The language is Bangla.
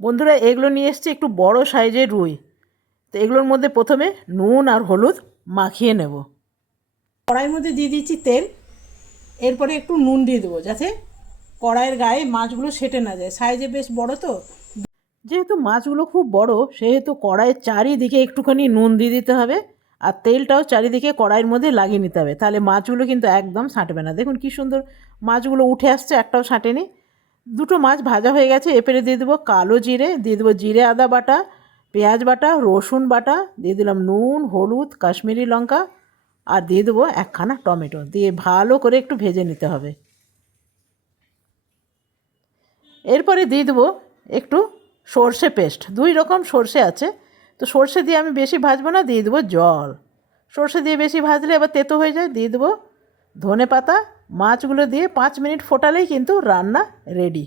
বন্ধুরা, এগুলো নিয়ে এসেছি একটু বড় সাইজের রুই। তো এগুলোর মধ্যে প্রথমে নুন আর হলুদ মাখিয়ে নেব। কড়াইয়ের মধ্যে দিয়ে দিচ্ছি তেল। এরপরে একটু নুন দিয়ে দেবো যাতে কড়াইয়ের গায়ে মাছগুলো সেটে না যায়। সাইজে বেশ বড় তো, যেহেতু মাছগুলো খুব বড় সেহেতু কড়াইয়ের চারিদিকে একটুখানি নুন দিয়ে দিতে হবে। আর তেলটাও চারিদিকে কড়াইয়ের মধ্যে লাগিয়ে নিতে হবে, তাহলে মাছগুলো কিন্তু একদম সাঁটবে না। দেখুন কি সুন্দর মাছগুলো উঠে আসছে, একটাও সাঁটেনি। দুটো মাছ ভাজা হয়ে গেছে। এরপরে দিয়ে দেবো কালো জিরে, দিয়ে দেবো জিরে আদা বাটা, পেঁয়াজ বাটা, রসুন বাটা, দিয়ে দিলাম নুন, হলুদ, কাশ্মীরি লঙ্কা, আর দিয়ে দেবো একখানা টমেটো। দিয়ে ভালো করে একটু ভেজে নিতে হবে। এরপরে দিয়ে দেবো একটু সর্ষে পেস্ট। 2 রকম সর্ষে আছে, তো সর্ষে দিয়ে আমি বেশি ভাজবো না, দিয়ে দেবো জল। সর্ষে দিয়ে বেশি ভাজলে আবার তেতো হয়ে যায়। দিয়ে দেবো ধনে পাতা। মাছগুলো দিয়ে 5 মিনিট ফোটালেই কিন্তু রান্না রেডি।